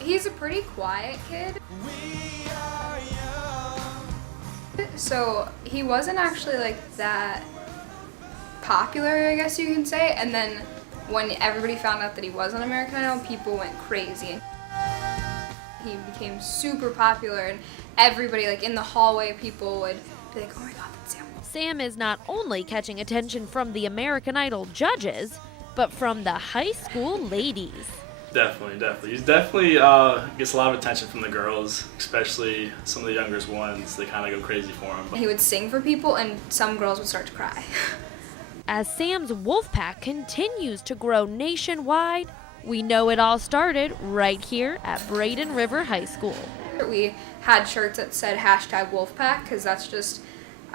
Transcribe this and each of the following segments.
He's a pretty quiet kid. So he wasn't actually like that popular, I guess you can say. And then when everybody found out that he was on American Idol, people went crazy. He became super popular, and everybody, like in the hallway, people would be like, oh my God, that's Sam. Sam is not only catching attention from the American Idol judges, but from the high school ladies. Definitely. He's definitely gets a lot of attention from the girls, especially some of the youngest ones. They kind of go crazy for him. He would sing for people, and some girls would start to cry. As Sam's Wolfpack continues to grow nationwide, we know it all started right here at Braden River High School. We had shirts that said #Wolfpack, because that's just,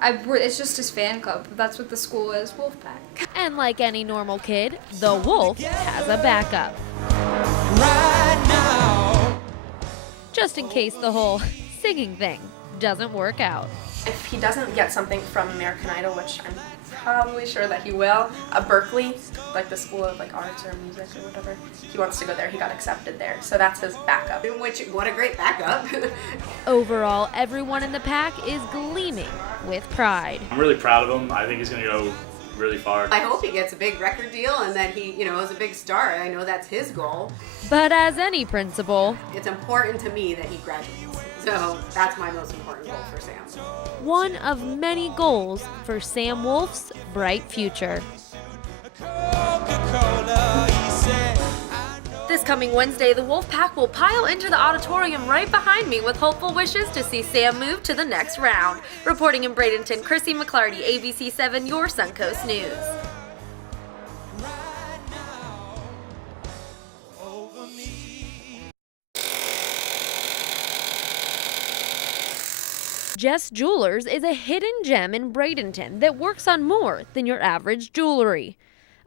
it's just his fan club. That's what the school is, Wolfpack. And like any normal kid, the wolf has a backup. Right now. Just in case the whole singing thing doesn't work out. If he doesn't get something from American Idol, which I'm probably sure that he will, Berkeley, like the School of like Arts or Music or whatever, he wants to go there. He got accepted there, so that's his backup. What a great backup. Overall, everyone in the pack is gleaming with pride. I'm really proud of him. I think he's going to go really far. I hope he gets a big record deal and that he, is a big star. I know that's his goal. But as any principal, it's important to me that he graduates. So that's my most important goal for Sam. One of many goals for Sam Wolf's bright future. This coming Wednesday, the Wolfpack will pile into the auditorium right behind me with hopeful wishes to see Sam move to the next round. Reporting in Bradenton, Chrissy McLarty, ABC 7, your Suncoast News. Jess Jewelers is a hidden gem in Bradenton that works on more than your average jewelry.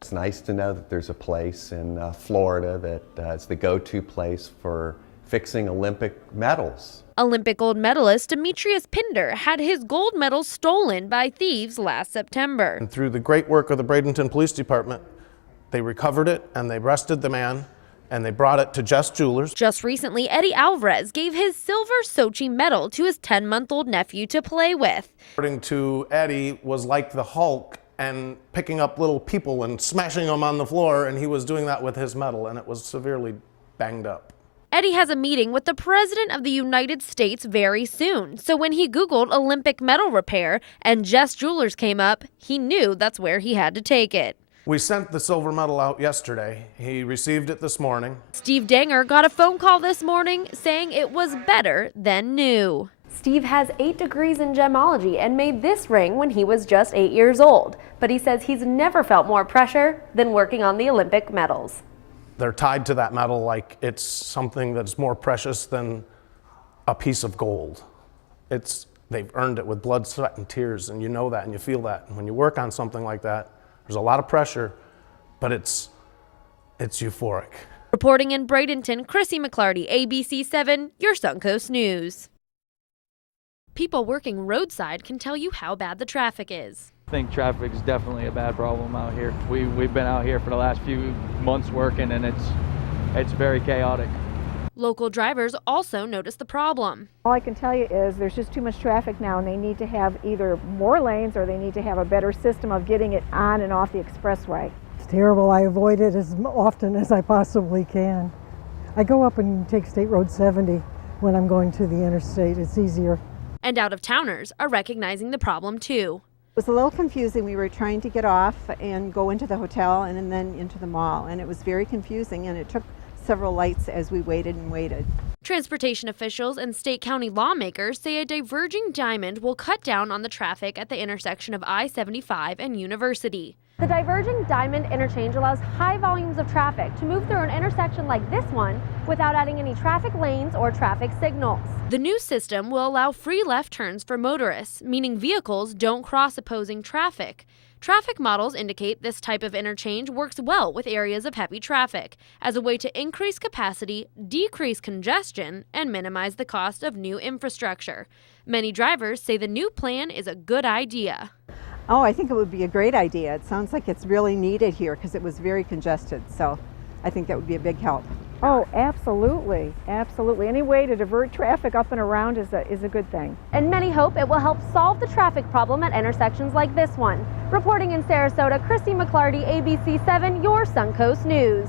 It's nice to know that there's a place in Florida that is the go-to place for fixing Olympic medals. Olympic gold medalist Demetrius Pinder had his gold medal stolen by thieves last September. And through the great work of the Bradenton Police Department, they recovered it and they arrested the man and they brought it to Jess Jewelers. Just recently, Eddie Alvarez gave his silver Sochi medal to his 10-month-old nephew to play with. According to Eddie, was like the Hulk and picking up little people and smashing them on the floor, and he was doing that with his medal, and it was severely banged up. Eddie has a meeting with the President of the United States very soon, so when he Googled Olympic medal repair and Jess Jewelers came up, he knew that's where he had to take it. We sent the silver medal out yesterday. He received it this morning. Steve Danger got a phone call this morning saying it was better than new. Steve has 8 degrees in gemology and made this ring when he was just 8 years old, but he says he's never felt more pressure than working on the Olympic medals. They're tied to that medal like it's something that's more precious than a piece of gold. They've earned it with blood, sweat, and tears, and you know that and you feel that. And when you work on something like that, there's a lot of pressure, but it's euphoric. Reporting in Bradenton, Chrissy McLarty, ABC 7, your Suncoast News. People working roadside can tell you how bad the traffic is. I think traffic is definitely a bad problem out here. We've been out here for the last few months working, and it's very chaotic. Local drivers also notice the problem. All I can tell you is there's just too much traffic now, and they need to have either more lanes or they need to have a better system of getting it on and off the expressway. It's terrible. I avoid it as often as I possibly can. I go up and take State Road 70 when I'm going to the interstate. It's easier. And out-of-towners are recognizing the problem too. It was a little confusing. We were trying to get off and go into the hotel and then into the mall, and it was very confusing, and it took several lights as we waited and waited. Transportation officials and state county lawmakers say a diverging diamond will cut down on the traffic at the intersection of I-75 and University. The diverging diamond interchange allows high volumes of traffic to move through an intersection like this one without adding any traffic lanes or traffic signals. The new system will allow free left turns for motorists, meaning vehicles don't cross opposing traffic. Traffic models indicate this type of interchange works well with areas of heavy traffic as a way to increase capacity, decrease congestion, and minimize the cost of new infrastructure. Many drivers say the new plan is a good idea. Oh, I think it would be a great idea. It sounds like it's really needed here because it was very congested. So I think that would be a big help. Oh, absolutely, absolutely. Any way to divert traffic up and around is a good thing. And many hope it will help solve the traffic problem at intersections like this one. Reporting in Sarasota, Chrissy McLarty, ABC 7, your Suncoast News.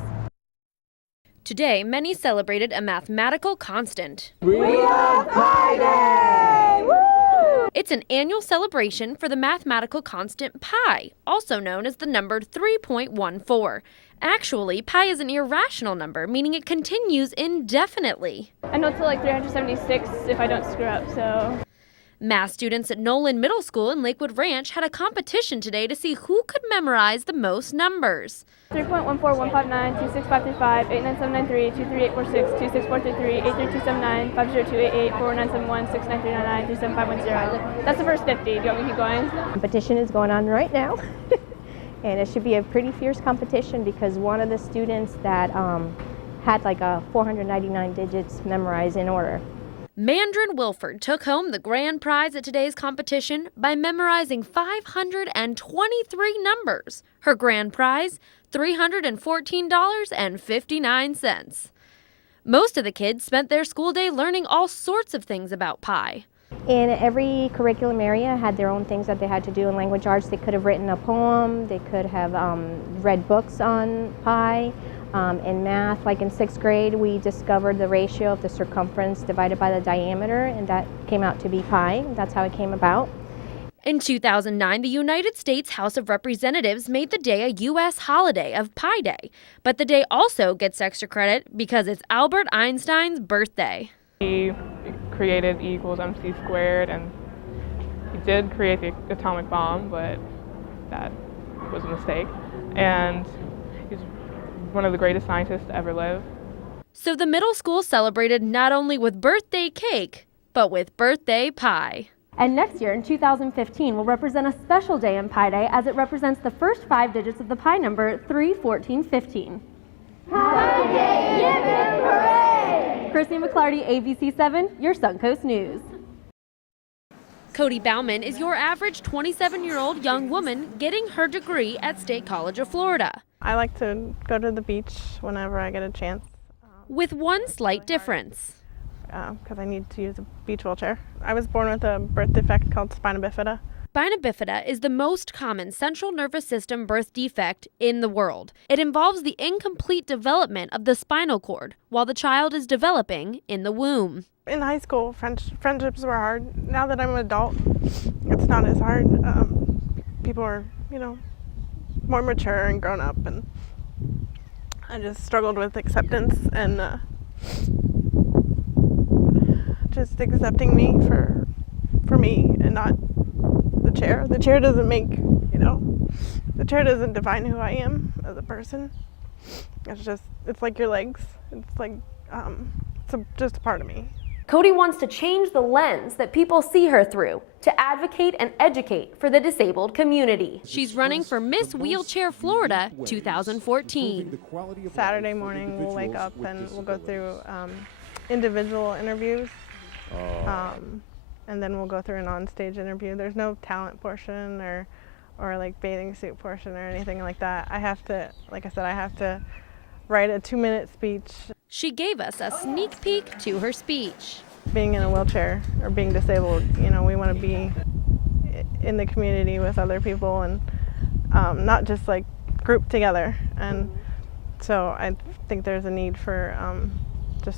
Today, many celebrated a mathematical constant. We love Pi Day! Woo! It's an annual celebration for the mathematical constant pi, also known as the number 3.14. Actually, pi is an irrational number, meaning it continues indefinitely. I know till like 376 if I don't screw up, so. Math students at Nolan Middle School in Lakewood Ranch had a competition today to see who could memorize the most numbers. 3.14, 159, 26535, 89793, 23846, 26433, 83279, 50288, 41971, 69399, 37510. That's the first 50. Do you want me to keep going? Competition is going on right now. And it should be a pretty fierce competition because one of the students that had like a 499 digits memorized in order. Mandrin Wilford took home the grand prize at today's competition by memorizing 523 numbers. Her grand prize, $314.59. Most of the kids spent their school day learning all sorts of things about pi. In every curriculum area had their own things that they had to do in language arts. They could have written a poem, they could have read books on pi. In math, like in 6th grade, we discovered the ratio of the circumference divided by the diameter, and that came out to be pi. That's how it came about. In 2009, the United States House of Representatives made the day a U.S. holiday of Pi Day. But the day also gets extra credit because it's Albert Einstein's birthday. He created E equals MC squared, and he did create the atomic bomb, but that was a mistake. And he's one of the greatest scientists to ever live. So the middle school celebrated not only with birthday cake, but with birthday pie. And next year, in 2015, will represent a special day in Pi Day as it represents the first 5 digits of the pi number 31415. Pi Day! Give it parade! Chrissy McLarty, ABC 7, your Suncoast News. Cody Bauman is your average 27-year-old young woman getting her degree at State College of Florida. I like to go to the beach whenever I get a chance. With one slight difference. Because I need to use a beach wheelchair. I was born with a birth defect called spina bifida. Spina bifida is the most common central nervous system birth defect in the world. It involves the incomplete development of the spinal cord while the child is developing in the womb. In high school, friendships were hard. Now that I'm an adult, it's not as hard. People are, more mature and grown up, and I just struggled with acceptance and just accepting me for me and not the chair. The chair doesn't make, the chair doesn't define who I am as a person. It's like your legs. It's like, just a part of me. Cody wants to change the lens that people see her through to advocate and educate for the disabled community. She's running for Miss Wheelchair Florida 2014. Saturday morning we'll wake up and we'll go through individual interviews. And then we'll go through an on-stage interview. There's no talent portion or like bathing suit portion or anything like that. I have to, like I said, I have to write a 2-minute speech. She gave us a sneak peek to her speech. Being in a wheelchair or being disabled, we want to be in the community with other people and not just like grouped together. And so I think there's a need for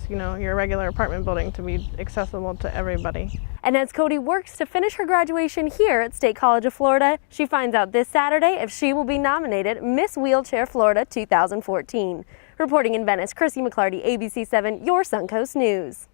your regular apartment building to be accessible to everybody. And as Cody works to finish her graduation here at State College of Florida, she finds out this Saturday if she will be nominated Miss Wheelchair Florida 2014. Reporting in Venice, Chrissy McLarty, ABC 7, your Suncoast News.